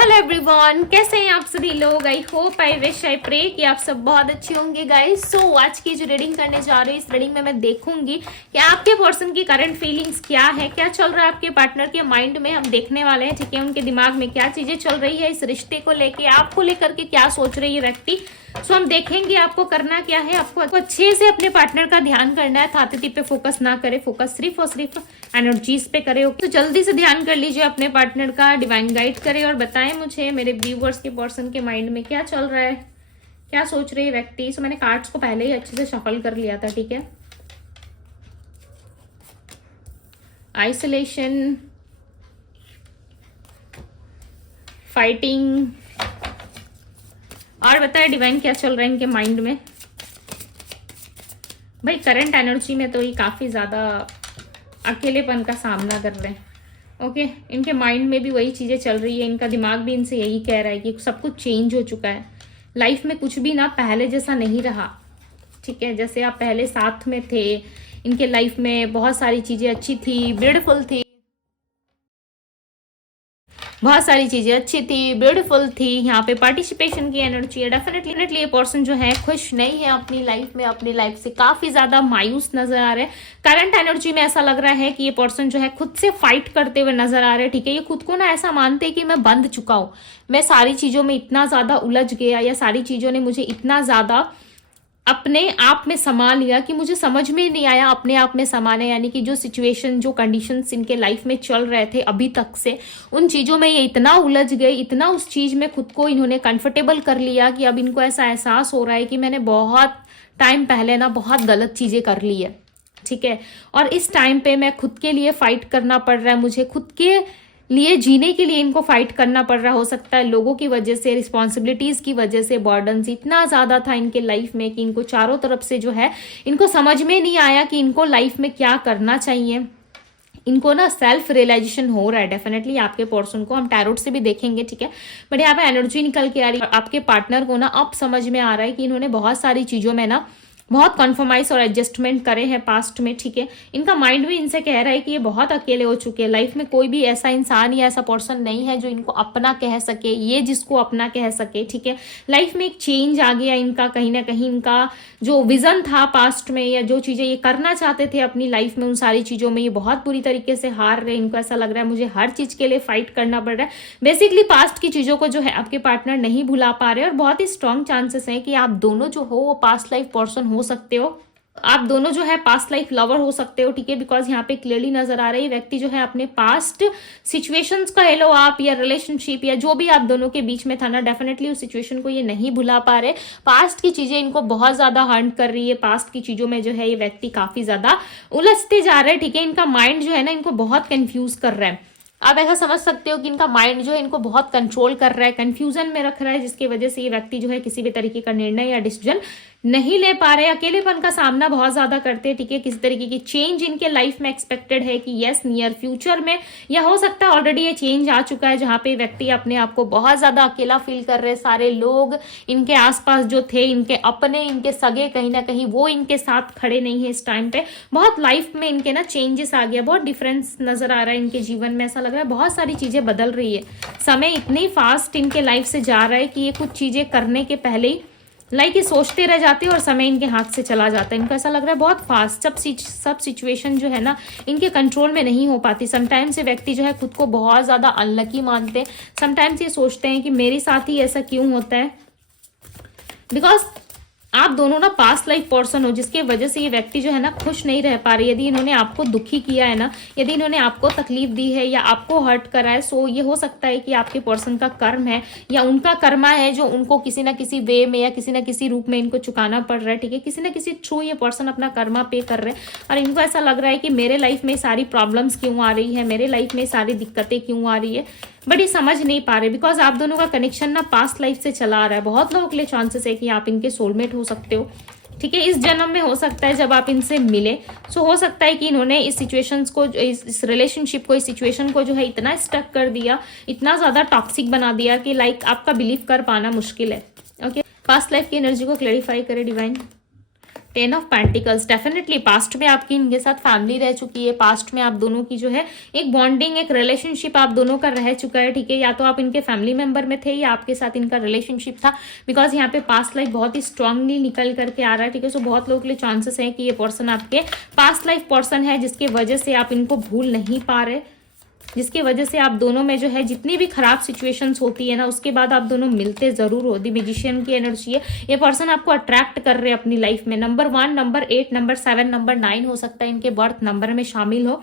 Hello everyone, कैसे हैं आप सभी लोग। I hope I wish I pray कि आप सब बहुत अच्छे होंगे गाइस। सो आज की जो रीडिंग करने जा रही हूँ, इस रीडिंग में मैं देखूंगी कि आपके पर्सन की करंट फीलिंग्स क्या है, क्या चल रहा है आपके पार्टनर के माइंड में। हम देखने वाले हैं, ठीक है, उनके दिमाग में क्या चीजें चल रही है, इस रिश्ते को लेके, आपको लेकर के क्या सोच रही है व्यक्ति। सो हम देखेंगे आपको करना क्या है। आपको अच्छे से अपने पार्टनर का ध्यान करना है, थातीती पे फोकस ना करे, फोकस सिर्फ और सिर्फ एनर्जीज पे करे। तो जल्दी से ध्यान कर लीजिए अपने पार्टनर का, डिवाइन गाइड करे और बताएं मुझे मेरे व्यूवर्स के पर्सन के माइंड में क्या चल रहा है, क्या सोच रहे हैं व्यक्ति। सो मैंने कार्ड्स को पहले ही अच्छे से शफल कर लिया था, ठीक है। आइसोलेशन, फाइटिंग, और बताए डिवाइन क्या चल रहा है इनके माइंड में। भाई करंट एनर्जी में तो ये काफी ज्यादा अकेलेपन का सामना कर रहे हैं। ओके, इनके माइंड में भी वही चीजें चल रही है, इनका दिमाग भी इनसे यही कह रहा है कि सब कुछ चेंज हो चुका है, लाइफ में कुछ भी ना पहले जैसा नहीं रहा, ठीक है। जैसे आप पहले साथ में थे, इनके लाइफ में बहुत सारी चीजें अच्छी थी, ब्यूटीफुल थी, बहुत सारी चीजें अच्छी थी, ब्यूटीफुल थी। यहाँ पे पार्टिसिपेशन की एनर्जी है। डेफिनेटली ये पर्सन जो है खुश नहीं है अपनी लाइफ में, अपनी लाइफ से काफी ज्यादा मायूस नजर आ रहे हैं। करंट एनर्जी में ऐसा लग रहा है कि ये पर्सन जो है खुद से फाइट करते हुए नजर आ रहे हैं, ठीक है। ये खुद को ना ऐसा मानते हैं कि मैं बंध चुका हूं, मैं सारी चीजों में इतना ज्यादा उलझ गया, या सारी चीजों ने मुझे इतना ज्यादा अपने आप में समा लिया कि मुझे समझ में नहीं आया अपने आप में समाने। यानी कि जो सिचुएशन, जो कंडीशंस इनके लाइफ में चल रहे थे अभी तक से, उन चीजों में ये इतना उलझ गए, इतना उस चीज में खुद को इन्होंने कंफर्टेबल कर लिया कि अब इनको ऐसा एहसास हो रहा है कि मैंने बहुत टाइम पहले ना बहुत गलत चीजें कर ली है, ठीक है। और इस टाइम पे मैं खुद के लिए फाइट करना पड़ रहा है, मुझे खुद के लिए जीने के लिए इनको फाइट करना पड़ रहा। हो सकता है लोगों की वजह से, रिस्पॉन्सिबिलिटीज की वजह से बर्डन इतना ज्यादा था इनके लाइफ में कि इनको चारों तरफ से जो है, इनको समझ में नहीं आया कि इनको लाइफ में क्या करना चाहिए। इनको ना सेल्फ रियलाइजेशन हो रहा है डेफिनेटली आपके पर्सन को, हम टैरोट से भी देखेंगे, ठीक है। बट यहाँ पे एनर्जी निकल के आ रही है, आपके पार्टनर को ना अब समझ में आ रहा है कि इन्होंने बहुत सारी चीजों में ना बहुत कॉन्फर्माइज और एडजस्टमेंट करे हैं पास्ट में, ठीक है। इनका माइंड भी इनसे कह रहा है कि ये बहुत अकेले हो चुके हैं, लाइफ में कोई भी ऐसा इंसान या ऐसा पर्सन नहीं है जो इनको अपना कह सके, ये जिसको अपना कह सके, ठीक है। लाइफ में एक चेंज आ गया इनका, कहीं ना कहीं इनका जो विजन था पास्ट में, या जो चीजें ये करना चाहते थे अपनी लाइफ में, उन सारी चीजों में ये बहुत बुरी तरीके से हार रहे हैं। इनको ऐसा लग रहा है मुझे हर चीज के लिए फाइट करना पड़ रहा है। बेसिकली पास्ट की चीजों को जो है आपके पार्टनर नहीं भुला पा रहे, और बहुत ही स्ट्रॉन्ग चांसेस है कि आप दोनों जो हो वो पास्ट लाइफ पर्सन हो सकते हो, आप दोनों जो है पास्ट लाइफ लवर हो सकते हो, ठीक है। बिकॉज यहाँ पे क्लियरली नजर आ रही है व्यक्ति जो है अपने पास्ट सिचुएशंस का, हेलो आप, या रिलेशनशिप या जो भी आप दोनों के बीच में था ना, डेफिनेटली उस सिचुएशन को ये नहीं भुला पा रहे। पास्ट की चीजें इनको बहुत ज्यादा हर्ट कर रही है, पास्ट की चीजों में जो है ये व्यक्ति काफी ज्यादा उलझते जा रहे हैं, ठीक है। इनका माइंड जो है ना इनको बहुत कंफ्यूज कर रहा है। आप ऐसा समझ सकते हो कि इनका माइंड जो है इनको बहुत कंट्रोल कर रहा है, कंफ्यूजन में रख रहा है, जिसकी वजह से ये व्यक्ति जो है किसी भी तरीके का निर्णय या डिसीजन नहीं ले पा रहे, अकेलेपन का सामना बहुत ज्यादा करते हैं, ठीक है। किसी तरीके की चेंज इनके लाइफ में एक्सपेक्टेड है कि यस नियर फ्यूचर में, या हो सकता है ऑलरेडी ये चेंज आ चुका है जहां पे व्यक्ति अपने आप को बहुत ज्यादा अकेला फील कर रहे हैं। सारे लोग इनके आसपास जो थे, इनके अपने, इनके सगे, कहीं ना कहीं वो इनके साथ खड़े नहीं है इस टाइम पे। बहुत लाइफ में इनके ना चेंजेस आ गया, बहुत डिफरेंस नजर आ रहा है इनके जीवन में। ऐसा लग रहा है बहुत सारी चीजें बदल रही है, समय इतनी फास्ट इनके लाइफ से जा रहा है कि ये कुछ चीजें करने के पहले ही लाइक ये सोचते रह जाते हैं और समय इनके हाथ से चला जाता है। इनको ऐसा लग रहा है बहुत फास्ट सब सिचुएशन जो है ना इनके कंट्रोल में नहीं हो पाती। समटाइम्स ये व्यक्ति जो है खुद को बहुत ज्यादा अनलकी मानते हैं, समटाइम्स ये सोचते हैं कि मेरे साथ ही ऐसा क्यों होता है। बिकॉज आप दोनों ना पास्ट लाइफ पर्सन हो, जिसके वजह से ये व्यक्ति जो है ना खुश नहीं रह पा रहे। यदि इन्होंने आपको दुखी किया है ना, यदि इन्होंने आपको तकलीफ दी है या आपको हर्ट करा है, सो ये हो सकता है कि आपके पर्सन का कर्म है या उनका कर्मा है जो उनको किसी ना किसी वे में या किसी ना किसी रूप में इनको चुकाना पड़ रहा है, ठीक है। किसी ना किसी थ्रू ये पर्सन अपना कर्मा पे कर रहे हैं, और इनको ऐसा लग रहा है कि मेरे लाइफ में सारी प्रॉब्लम्स क्यों आ रही है, मेरे लाइफ में सारी दिक्कतें क्यों आ रही है, बट ये समझ नहीं पा रहे। बिकॉज आप दोनों का कनेक्शन ना पास्ट लाइफ से चला आ रहा है। बहुत लोगों के लिए चांसेस है कि आप इनके सोलमेट हो सकते हो, ठीक है। इस जन्म में हो सकता है जब आप इनसे मिले, सो हो सकता है कि इन्होंने इस सिचुएशंस को, इस रिलेशनशिप को, इस सिचुएशन को जो है इतना स्टक कर दिया, इतना ज्यादा टॉक्सिक बना दिया कि लाइक आपका बिलीव कर पाना मुश्किल है। ओके, पास्ट लाइफ की एनर्जी को क्लैरिफाई करे divine. 10 of pentacles, definitely past में आपकी इनके साथ फैमिली रह चुकी है, पास्ट में आप दोनों की जो है एक बॉन्डिंग, एक रिलेशनशिप आप दोनों का रह चुका है, ठीक है। या तो आप इनके फैमिली मेंबर में थे या आपके साथ इनका रिलेशनशिप था, बिकॉज यहाँ पे पास्ट लाइफ बहुत ही स्ट्रांगली निकल करके आ रहा है, ठीक है। सो बहुत लोगों के लिए चांसेस है कि ये पर्सन आपके पास्ट लाइफ पर्सन है, जिसकी वजह से आप इनको भूल नहीं पा रहे, जिसकी वजह से आप दोनों में जो है जितनी भी खराब सिचुएशंस होती है ना, उसके बाद आप दोनों मिलते जरूर हो। दी मैजिशियन की एनर्जी है, ये पर्सन आपको अट्रैक्ट कर रहे हैं अपनी लाइफ में। नंबर 1, नंबर 8, नंबर 7, नंबर 9 हो सकता है इनके बर्थ नंबर में शामिल हो,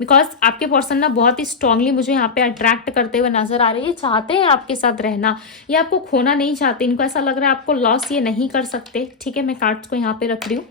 बिकॉज आपके पर्सन ना बहुत ही स्ट्रांगली मुझे यहाँ पे अट्रैक्ट करते हुए नजर आ रहे हैं। ये चाहते हैं आपके साथ रहना, ये आपको खोना नहीं चाहते, इनको ऐसा लग रहा है आपको लॉस ये नहीं कर सकते, ठीक है। मैं कार्ड्स को यहाँ पे रख रही हूँ।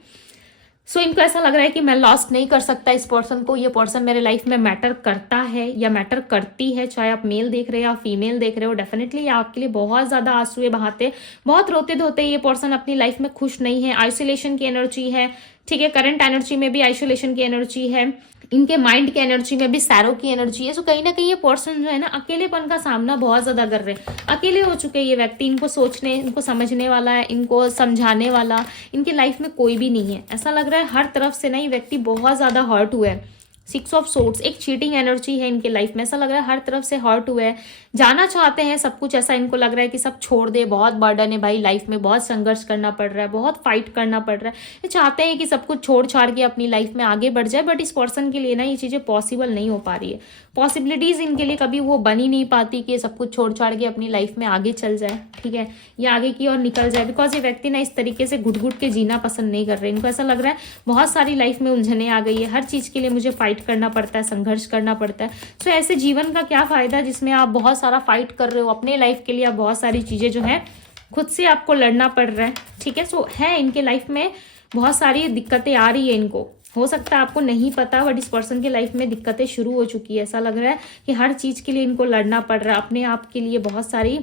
सो इनको ऐसा लग रहा है कि मैं लॉस्ट नहीं कर सकता इस पर्सन को, ये पर्सन मेरे लाइफ में मैटर करता है या मैटर करती है, चाहे आप मेल देख रहे हो या फीमेल देख रहे हो। डेफिनेटली आपके लिए बहुत ज्यादा आंसुए बहाते, बहुत रोते धोते ये पर्सन अपनी लाइफ में खुश नहीं है। आइसोलेशन की एनर्जी है, ठीक है। करंट एनर्जी में भी आइसोलेशन की एनर्जी है, इनके माइंड की एनर्जी में भी सैरो की एनर्जी है। सो कहीं ना कहीं ये पर्सन जो है ना अकेलेपन का सामना बहुत ज्यादा कर रहे हैं, अकेले हो चुके हैं ये व्यक्ति। इनको सोचने, इनको समझने वाला है, इनको समझाने वाला इनकी लाइफ में कोई भी नहीं है। ऐसा लग रहा है हर तरफ से ना ये व्यक्ति बहुत ज्यादा हर्ट हुआ है। 6 ऑफ सोर्ड्स, एक चीटिंग एनर्जी है इनके लाइफ में। ऐसा लग रहा है हर तरफ से हर्ट हुआ है, जाना चाहते हैं सब कुछ, ऐसा इनको लग रहा है कि सब छोड़ दे, बहुत बर्डन है भाई लाइफ में, बहुत संघर्ष करना पड़ रहा है, बहुत फाइट करना पड़ रहा है। ये चाहते हैं कि सब कुछ छोड़ छाड़ के अपनी लाइफ में आगे बढ़ जाए, बट इस पर्सन के लिए ना ये चीजें पॉसिबल नहीं हो पा रही है। पॉसिबिलिटीज इनके लिए कभी वो बन ही नहीं पाती कि ये सब कुछ छोड़ छाड़ के अपनी लाइफ में आगे चल जाए, ठीक है, या आगे की ओर निकल जाए, बिकॉज ये व्यक्ति ना इस तरीके से घुट घुट के जीना पसंद नहीं कर रहे। इनको ऐसा लग रहा है बहुत सारी लाइफ में उलझने आ गई है, हर चीज के लिए मुझे फाइट करना पड़ता है, संघर्ष करना पड़ता है। सो ऐसे जीवन का क्या फायदा जिसमें आप बहुत सारा फाइट कर रहे हो अपने लाइफ के लिए, आप बहुत सारी चीजें जो है खुद से आपको लड़ना पड़ रहा है, ठीक है। सो है इनके लाइफ में बहुत सारी दिक्कतें आ रही है इनको, हो सकता है आपको नहीं पता, बट इस पर्सन के लाइफ में दिक्कतें शुरू हो चुकी है। ऐसा लग रहा है कि हर चीज के लिए इनको लड़ना पड़ रहा है, अपने आप के लिए बहुत सारी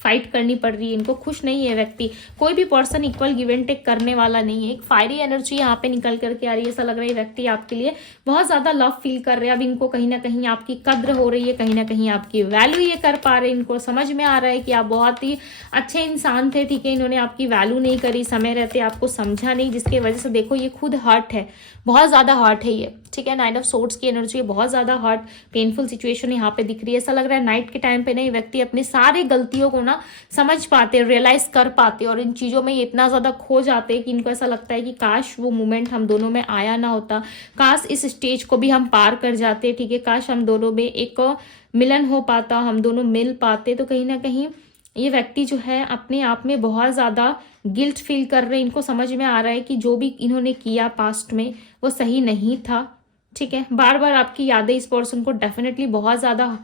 फाइट करनी पड़ रही है इनको। खुश नहीं है व्यक्ति, कोई भी person equal give and take करने वाला नहीं है। एक फायरी एनर्जी यहाँ पे निकल करके आ रही है। ऐसा लग रहा है व्यक्ति आपके लिए बहुत ज्यादा लव फील कर रहे हैं। अब इनको कहीं ना कहीं आपकी कद्र हो रही है, कहीं ना कहीं आपकी वैल्यू ये कर पा रहे हैं। इनको समझ में आ रहा है कि आप बहुत ही अच्छे इंसान थे, ठीक है, इन्होंने आपकी वैल्यू नहीं करी, समय रहते आपको समझा नहीं, जिसकी वजह से देखो ये खुद हर्ट है, बहुत ज्यादा हर्ट है ये, ठीक है। 9 ऑफ सोर्ड्स की एनर्जी है, बहुत ज्यादा हर्ट, पेनफुल सिचुएशन यहाँ पे दिख रही है। ऐसा लग रहा है नाइट के टाइम पे ना ये व्यक्ति अपनी सारी गलतियों को ना समझ पाते, रियलाइज कर पाते, और इन चीजों में ये इतना ज्यादा खो जाते हैं कि इनको ऐसा लगता है कि काश वो मोमेंट हम दोनों में आया ना होता, काश इस स्टेज को भी हम पार कर जाते, ठीक है, काश हम दोनों में एक मिलन हो पाता, हम दोनों मिल पाते। तो कहीं ना कहीं ये व्यक्ति जो है अपने आप में बहुत ज्यादा गिल्ट फील कर रहे हैं। इनको समझ में आ रहा है कि जो भी इन्होंने किया पास्ट में वो सही नहीं था, ठीक है। बार बार आपकी यादें इस पर्सन को डेफिनेटली बहुत ज्यादा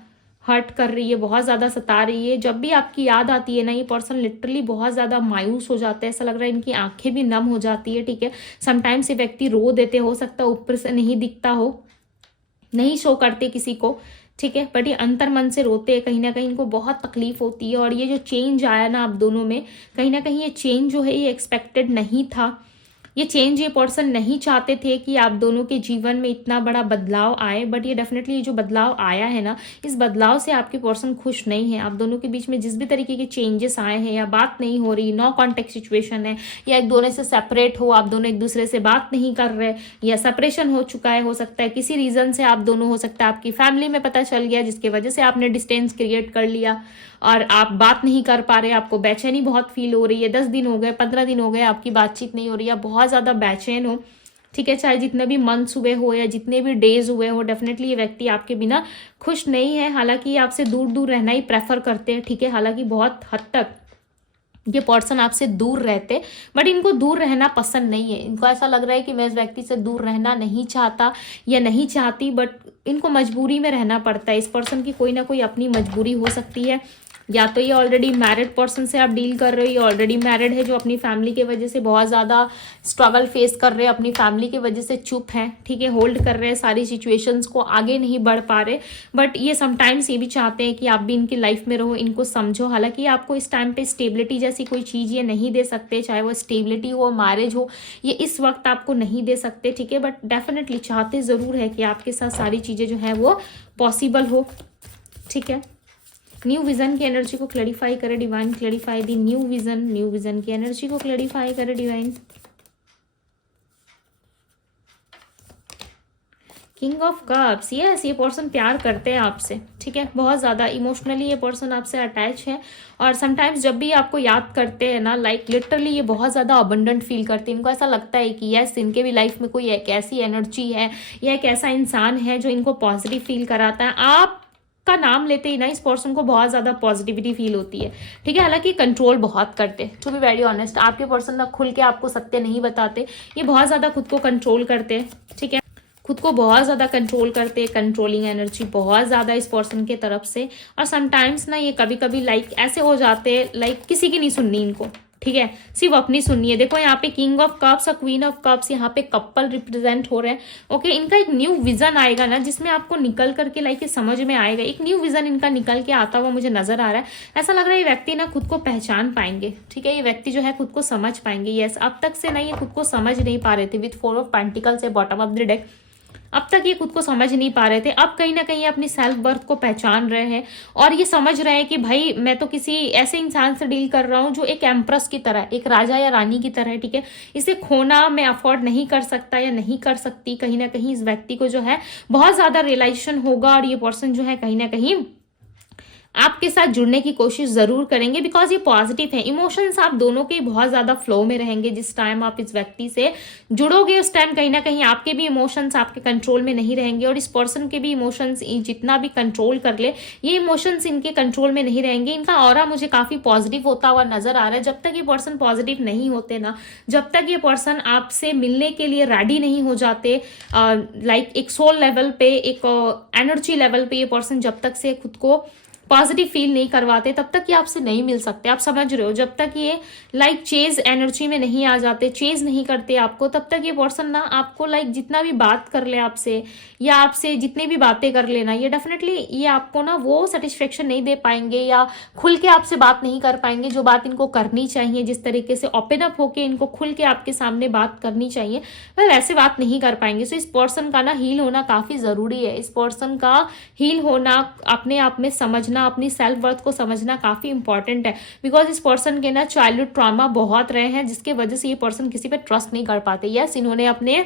हर्ट कर रही है, बहुत ज्यादा सता रही है। जब भी आपकी याद आती है ना ये पर्सन लिटरली बहुत ज्यादा मायूस हो जाता है। ऐसा लग रहा है इनकी आंखें भी नम हो जाती है, ठीक है। समटाइम्स ये व्यक्ति रो देते, हो सकता है ऊपर से नहीं दिखता हो, नहीं शो करते किसी को, ठीक है, बट ये अंतर मन से रोते हैं। कहीं ना कहीं इनको बहुत तकलीफ होती है। और ये जो चेंज आया ना आप दोनों में, कहीं ना कहीं ये चेंज जो है ये एक्सपेक्टेड नहीं था। ये चेंज ये पर्सन नहीं चाहते थे कि आप दोनों के जीवन में इतना बड़ा बदलाव आए, बट ये डेफिनेटली ये जो बदलाव आया है ना, इस बदलाव से आपके पर्सन खुश नहीं है। आप दोनों के बीच में जिस भी तरीके के चेंजेस आए हैं, या बात नहीं हो रही, नो कॉन्टेक्ट सिचुएशन है, या एक दोनों से सेपरेट हो, आप दोनों एक दूसरे से बात नहीं कर रहे, या सेपरेशन हो चुका है, हो सकता है किसी रीजन से आप दोनों, हो सकता है आपकी फैमिली में पता चल गया जिसकी वजह से आपने डिस्टेंस क्रिएट कर लिया और आप बात नहीं कर पा रहे, आपको बेचैनी बहुत फील हो रही है। 10 दिन हो गए, 15 दिन हो गए, आपकी बातचीत नहीं हो रही है, बहुत ज्यादा बेचैन हो, ठीक है। चाहे जितने भी मंथ्स हुए हो या जितने भी डेज हुए हो, डेफिनेटली ये व्यक्ति आपके बिना खुश नहीं है। हालांकि आपसे दूर दूर रहना ही प्रेफर करते हैं, ठीक है। हालांकि बहुत हद तक ये पर्सन आपसे दूर रहते, बट इनको दूर रहना पसंद नहीं है। इनको ऐसा लग रहा है कि मैं इस व्यक्ति से दूर रहना नहीं चाहता या नहीं चाहती, बट इनको मजबूरी में रहना पड़ता है। इस पर्सन की कोई ना कोई अपनी मजबूरी हो सकती है, या तो ये ऑलरेडी मैरिड पर्सन से आप डील कर रहे हो, ये ऑलरेडी मैरिड है जो अपनी फैमिली की वजह से बहुत ज़्यादा स्ट्रगल फेस कर रहे हैं, अपनी फैमिली की वजह से चुप हैं, ठीक है, होल्ड कर रहे हैं सारी सिचुएशंस को, आगे नहीं बढ़ पा रहे। बट ये समटाइम्स ये भी चाहते हैं कि आप भी इनकी लाइफ में रहो, इनको समझो। हालांकि आपको इस टाइम पे स्टेबिलिटी जैसी कोई चीज़ ये नहीं दे सकते, चाहे वो स्टेबिलिटी हो, मैरिज हो, ये इस वक्त आपको नहीं दे सकते, ठीक है। बट डेफिनेटली चाहते ज़रूर है कि आपके साथ सारी चीज़ें जो है वो पॉसिबल हो, ठीक है। न्यू विजन की एनर्जी को क्लैरिफाई करे डिवाइन, क्लैरिफाई दी न्यू विजन की एनर्जी को क्लैरिफाई करे divine. King of cups, yes, ये पर्सन प्यार करते हैं आपसे, ठीक है, बहुत ज़्यादा इमोशनली ये पर्सन आपसे अटैच है। और समटाइम्स जब भी आपको याद करते हैं ना, लाइक लिटरली ये बहुत ज़्यादा अबंडेंट फील करते हैं। इनको ऐसा लगता है कि यस, इनके भी लाइफ में कोई एक ऐसी एनर्जी है या एक ऐसा इंसान है जो इनको पॉजिटिव फील कराता है। आप का नाम लेते ही ना इस पर्सन को बहुत ज़्यादा पॉजिटिविटी फील होती है, ठीक है। हालांकि कंट्रोल बहुत करते हैं, टू बी वेरी ऑनेस्ट, आपके पर्सन ना खुल के आपको सत्य नहीं बताते, ये बहुत ज़्यादा खुद को कंट्रोल करते हैं, ठीक है, खुद को बहुत ज़्यादा कंट्रोल करते हैं, कंट्रोलिंग एनर्जी बहुत ज़्यादा इस पर्सन के तरफ से। और समटाइम्स ना ये कभी कभी लाइक ऐसे हो जाते हैं, लाइक किसी की नहीं सुननी इनको, ठीक है, सिर्फ अपनी सुनिए। देखो यहाँ पे किंग ऑफ कप्स और क्वीन ऑफ कप्स, यहाँ पे कपल रिप्रेजेंट हो रहे हैं, ओके। इनका एक न्यू विजन आएगा ना, जिसमें आपको निकल करके लाइक समझ में आएगा, एक न्यू विजन इनका निकल के आता हुआ मुझे नजर आ रहा है। ऐसा लग रहा है ये व्यक्ति ना खुद को पहचान पाएंगे, ठीक है, ये व्यक्ति जो है खुद को समझ पाएंगे। यस, अब तक से ना ये खुद को समझ नहीं पा रहे थे विथ 4 ऑफ पेंटिकल्स से बॉटम ऑफ द डेक, अब तक ये खुद को समझ नहीं पा रहे थे। अब कहीं ना कहीं अपनी सेल्फ वर्थ को पहचान रहे हैं और ये समझ रहे हैं कि भाई मैं तो किसी ऐसे इंसान से डील कर रहा हूँ जो एक एम्प्रेस की तरह, एक राजा या रानी की तरह है, ठीक है, इसे खोना मैं अफोर्ड नहीं कर सकता या नहीं कर सकती। कहीं ना कहीं इस व्यक्ति को जो है बहुत ज्यादा रियलाइजेशन होगा और ये पर्सन जो है कहीं ना कहीं आपके साथ जुड़ने की कोशिश जरूर करेंगे, बिकॉज ये पॉजिटिव है। इमोशंस आप दोनों के बहुत ज्यादा फ्लो में रहेंगे। जिस टाइम आप इस व्यक्ति से जुड़ोगे उस टाइम कहीं ना कहीं आपके भी इमोशंस आपके कंट्रोल में नहीं रहेंगे और इस पर्सन के भी इमोशंस जितना भी कंट्रोल कर ले, ये इमोशंस इनके कंट्रोल में नहीं रहेंगे। इनका ऑरा मुझे काफी पॉजिटिव होता हुआ नजर आ रहा है। जब तक ये पर्सन पॉजिटिव नहीं होते ना, जब तक ये पर्सन आपसे मिलने के लिए रेडी नहीं हो जाते, लाइक एक सोल लेवल पे, एक एनर्जी लेवल पे ये पर्सन जब तक से खुद को पॉजिटिव फील नहीं करवाते, तब तक ये आपसे नहीं मिल सकते। आप समझ रहे हो, जब तक ये लाइक चेज एनर्जी में नहीं आ जाते, चेज नहीं करते आपको, तब तक ये पर्सन ना आपको लाइक जितना भी बात कर ले आपसे या आपसे जितनी भी बातें कर लेना, ये डेफिनेटली ये आपको ना वो सेटिस्फेक्शन नहीं दे पाएंगे या खुल के आपसे बात नहीं कर पाएंगे जो बात इनको करनी चाहिए। जिस तरीके से ओपन अप होके इनको खुल के आपके सामने बात करनी चाहिए, वह वैसे बात नहीं कर पाएंगे। सो इस पर्सन का ना हील होना काफी जरूरी है। इस पर्सन का हील होना, अपने आप में समझना, अपनी सेल्फ वर्थ को समझना काफी इंपॉर्टेंट है। बिकॉज इस पर्सन के ना चाइल्डहुड ट्रॉमा बहुत रहे हैं, जिसके वजह से ये पर्सन किसी पे ट्रस्ट नहीं कर पाते। यस, इन्होंने अपने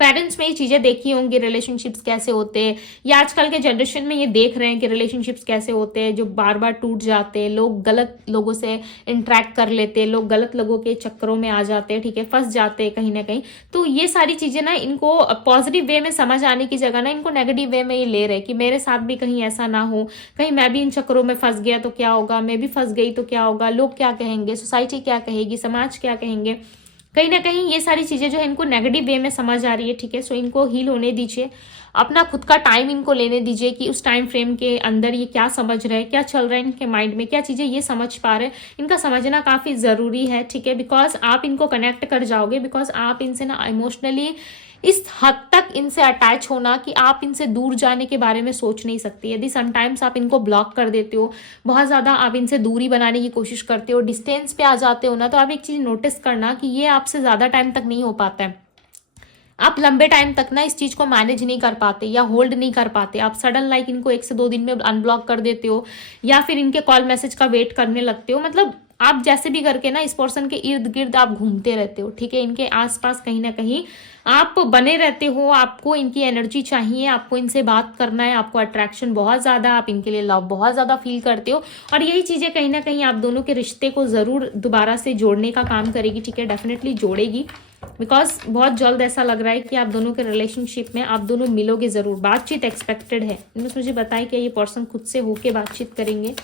पेरेंट्स में ये चीजें देखी होंगी, रिलेशनशिप्स कैसे होते हैं, या आजकल के जनरेशन में ये देख रहे हैं कि रिलेशनशिप्स कैसे होते हैं जो बार बार टूट जाते हैं, लोग गलत लोगों से इंटरेक्ट कर लेते हैं, लोग गलत लोगों के चक्करों में आ जाते हैं, ठीक है, फंस जाते हैं कहीं ना कहीं। तो ये सारी चीजें ना इनको पॉजिटिव वे में समझ आने की जगह ना इनको नेगेटिव वे में ये ले रहे कि मेरे साथ भी कहीं ऐसा ना हो, कहीं मैं भी इन चक्करों में फंस गया तो क्या होगा, मैं भी फंस गई तो क्या होगा, लोग क्या कहेंगे, सोसाइटी क्या कहेगी, समाज क्या कहेंगे। कहीं ना कहीं ये सारी चीजें जो है इनको नेगेटिव वे में समझ आ रही है, ठीक है। सो इनको हील होने दीजिए, अपना खुद का टाइम इनको लेने दीजिए कि उस टाइम फ्रेम के अंदर ये क्या समझ रहे हैं, क्या चल रहा है इनके माइंड में, क्या चीजें ये समझ पा रहे हैं। इनका समझना काफी जरूरी है, ठीक है, बिकॉज आप इनको कनेक्ट कर जाओगे, बिकॉज आप इनसे ना इमोशनली इस हद तक इनसे अटैच होना कि आप इनसे दूर जाने के बारे में सोच नहीं सकती। यदि समटाइम्स आप इनको ब्लॉक कर देते हो, बहुत ज़्यादा आप इनसे दूरी बनाने की कोशिश करते हो, डिस्टेंस पे आ जाते हो ना, तो आप एक चीज़ नोटिस करना कि ये आपसे ज़्यादा टाइम तक नहीं हो पाता है। आप लंबे टाइम तक ना इस चीज को मैनेज नहीं कर पाते या होल्ड नहीं कर पाते। आप सडन लाइक इनको 1 से 2 दिन में अनब्लॉक कर देते हो या फिर इनके कॉल मैसेज का वेट करने लगते हो। मतलब आप जैसे भी करके ना इस पर्सन के इर्द गिर्द आप घूमते रहते हो, ठीक है, इनके आसपास कहीं ना कहीं आप बने रहते हो। आपको इनकी एनर्जी चाहिए, आपको इनसे बात करना है, आपको अट्रैक्शन बहुत ज्यादा, आप इनके लिए लव बहुत ज्यादा फील करते हो और यही चीजें कहीं ना कहीं आप दोनों के रिश्ते को जरूर दोबारा से जोड़ने का काम करेगी, ठीक है, डेफिनेटली जोड़ेगी। बिकॉज बहुत जल्द ऐसा लग रहा है कि आप दोनों के रिलेशनशिप में आप दोनों मिलोगे जरूर। बातचीत एक्सपेक्टेड है। मुझे बताएं कि ये पर्सन खुद से होके बातचीत करेंगे,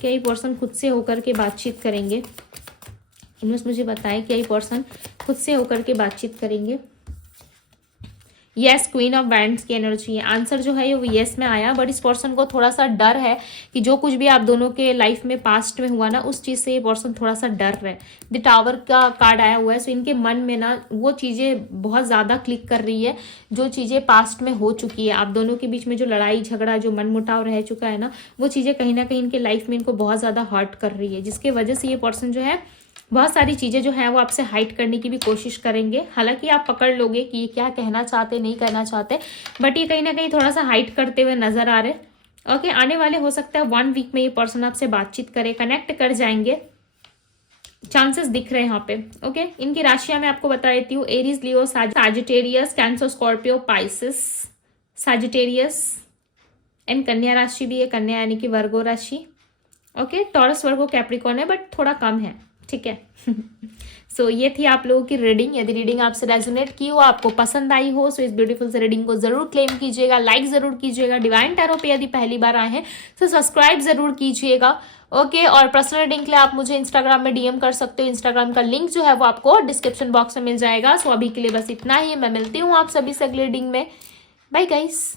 क्या ये पर्सन खुद से होकर के बातचीत करेंगे। मुझे बताएं कि ये पर्सन खुद से होकर के बातचीत करेंगे। यस, क्वीन ऑफ वैंड्स की एनर्जी है। आंसर जो है वो यस में आया, बट इस पर्सन को थोड़ा सा डर है कि जो कुछ भी आप दोनों के लाइफ में पास्ट में हुआ ना, उस चीज से ये पर्सन थोड़ा सा डर रहा है। द टावर का कार्ड आया हुआ है, सो इनके मन में ना वो चीजें बहुत ज्यादा क्लिक कर रही है जो चीजें पास्ट में हो चुकी है। आप दोनों के बीच में जो लड़ाई झगड़ा, जो मनमुटाव रह चुका है ना, वो चीजें कहीं ना कहीं इनके लाइफ में इनको बहुत ज्यादा हर्ट कर रही है, जिसके वजह से ये पर्सन जो है बहुत सारी चीजें जो है वो आपसे हाइड करने की भी कोशिश करेंगे। हालांकि आप पकड़ लोगे कि ये क्या कहना चाहते, नहीं कहना चाहते, बट ये कहीं ना कहीं थोड़ा सा हाइड करते हुए नजर आ रहे। ओके, आने वाले हो सकता है 1 वीक में ये पर्सन आपसे बातचीत करे, कनेक्ट कर जाएंगे। चांसेस दिख रहे हैं यहाँ पे। ओके, इनकी राशियां मैं आपको बता देती हूँ। Aries, Leo, Sagittarius, cancer, Scorpio, Pisces, Sagittarius and कन्या राशि भी है, कन्या यानी कि वर्गो राशि। ओके, टॉरस, वर्गो, कैप्रिकॉन है बट थोड़ा कम है, ठीक है। सो ये थी आप लोगों की रीडिंग। यदि रीडिंग आपसे रेजोनेट की हो, आपको पसंद आई हो, सो इस ब्यूटीफुल से रीडिंग को जरूर क्लेम कीजिएगा, लाइक जरूर कीजिएगा। डिवाइन टैरो पे यदि पहली बार आए हैं तो सब्सक्राइब जरूर कीजिएगा। ओके, और पर्सनल रीडिंग के लिए आप मुझे इंस्टाग्राम में डीएम कर सकते हो। इंस्टाग्राम का लिंक जो है वो आपको डिस्क्रिप्शन बॉक्स में मिल जाएगा। सो अभी के लिए बस इतना ही, मैं मिलती हूँ आप सभी से अगले रीडिंग में। Bye guys.